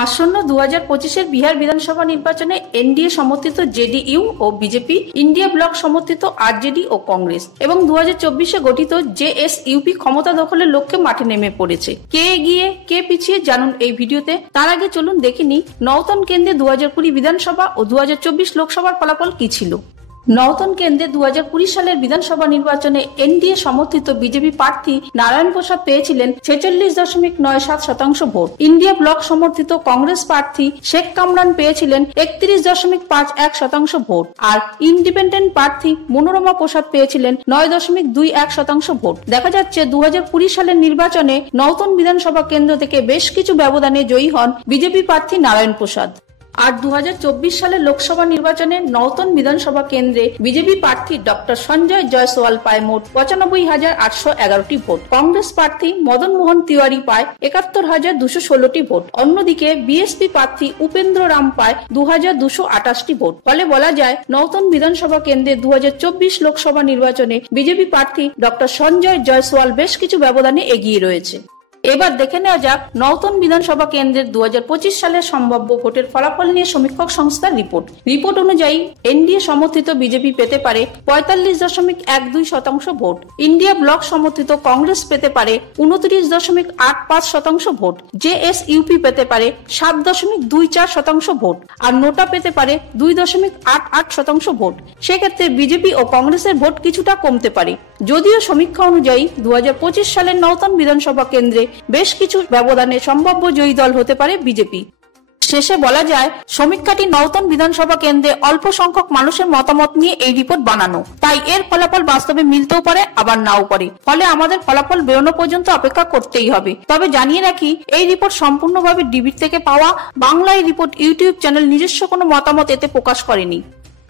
আসন্ন 2025-এর বিহার বিধানসভা নির্বাচনে এনডিএ সমর্থিত জেডিইউ ও বিজেপি, ইন্ডিয়া ব্লক সমর্থিত আরজেডি ও কংগ্রেস এবং 2024-এ গঠিত জেএসইউপি ক্ষমতা দখলের লক্ষ্যে মাঠে নেমে পড়েছে। কে এগিয়ে কে পিছিয়ে জানুন এই ভিডিওতে। তার আগে চলুন দেখে নিই নওতন কেন্দ্রে 2020 বিধানসভা ও 2024 লোকসভার ফলাফল কি ছিল। নওতন কেন্দ্রে 2020 সালের বিধানসভা নির্বাচনে এনডিএ সমর্থিত বিজেপি প্রার্থী নারায়ণ প্রসাদ পেয়েছিলেন 46.97% ভোট। ইন্ডিয়া ব্লক সমর্থিত কংগ্রেস প্রার্থী শেখ কামরান পেয়েছিলেন 31.51% ভোট, আর ইন্ডিপেন্ডেন্ট প্রার্থী মনোরমা প্রসাদ পেয়েছিলেন 9.21% ভোট। দেখা যাচ্ছে 2020 সালের নির্বাচনে নওতন বিধানসভা কেন্দ্র থেকে বেশ কিছু ব্যবধানে জয়ী হন বিজেপি প্রার্থী নারায়ণ প্রসাদ। আর 2024 সালের লোকসভা নির্বাচনে নওতন বিধানসভা কেন্দ্রে বিজেপি প্রার্থী ডক্টর সঞ্জয় জয়সওয়াল পায় মোট 95,811টি ভোট। কংগ্রেস প্রার্থী মদন মোহন তিওয়ারি পায় 71,216টি ভোট। অন্যদিকে বিএসপি প্রার্থী উপেন্দ্র রাম পায় 2,228টি ভোট। ফলে বলা যায় নওতন বিধানসভা কেন্দ্রে 2024 লোকসভা নির্বাচনে বিজেপি প্রার্থী ডক্টর সঞ্জয় জয়সওয়াল বেশ কিছু ব্যবধানে এগিয়ে রয়েছে। এবার দেখে নেওয়া যাক নওতন বিধানসভা কেন্দ্রের 2025 সালের সম্ভাব্য ভোটের ফলাফল নিয়ে সমীক্ষক সংস্থার রিপোর্ট অনুযায়ী এনডিএ সমর্থিত বিজেপি পেতে পারে 45.12% ভোট, ইন্ডিয়া ব্লক সমর্থিত কংগ্রেস পেতে পারে 29.85% ভোট, জেএসইউপি পেতে পারে 7.24% ভোট, আর নোটা পেতে পারে 2.88% ভোট। সেক্ষেত্রে বিজেপি ও কংগ্রেসের ভোট কিছুটা কমতে পারে। যদিও সমীক্ষা অনুযায়ী 2025 সালের নওতন বিধানসভা কেন্দ্রে বেশ কিছু ব্যবধানে সম্ভাব্য জয়ী দল হতে পারে বিজেপি। শেষে বলা যায় সমীক্ষাটি নওতন বিধানসভা কেন্দ্রে অল্প সংখ্যক মানুষের মতামত নিয়ে এই রিপোর্ট বানানো, তাই এর ফলাফল বাস্তবে মিলতেও পারে আবার নাও পারে। ফলে আমাদের ফলাফল বেরোনো পর্যন্ত অপেক্ষা করতেই হবে। তবে জানিয়ে রাখি এই রিপোর্ট সম্পূর্ণভাবে ডিবির থেকে পাওয়া। বাংলা এই রিপোর্ট ইউটিউব চ্যানেল নিজস্ব কোনো মতামত এতে প্রকাশ করেনি।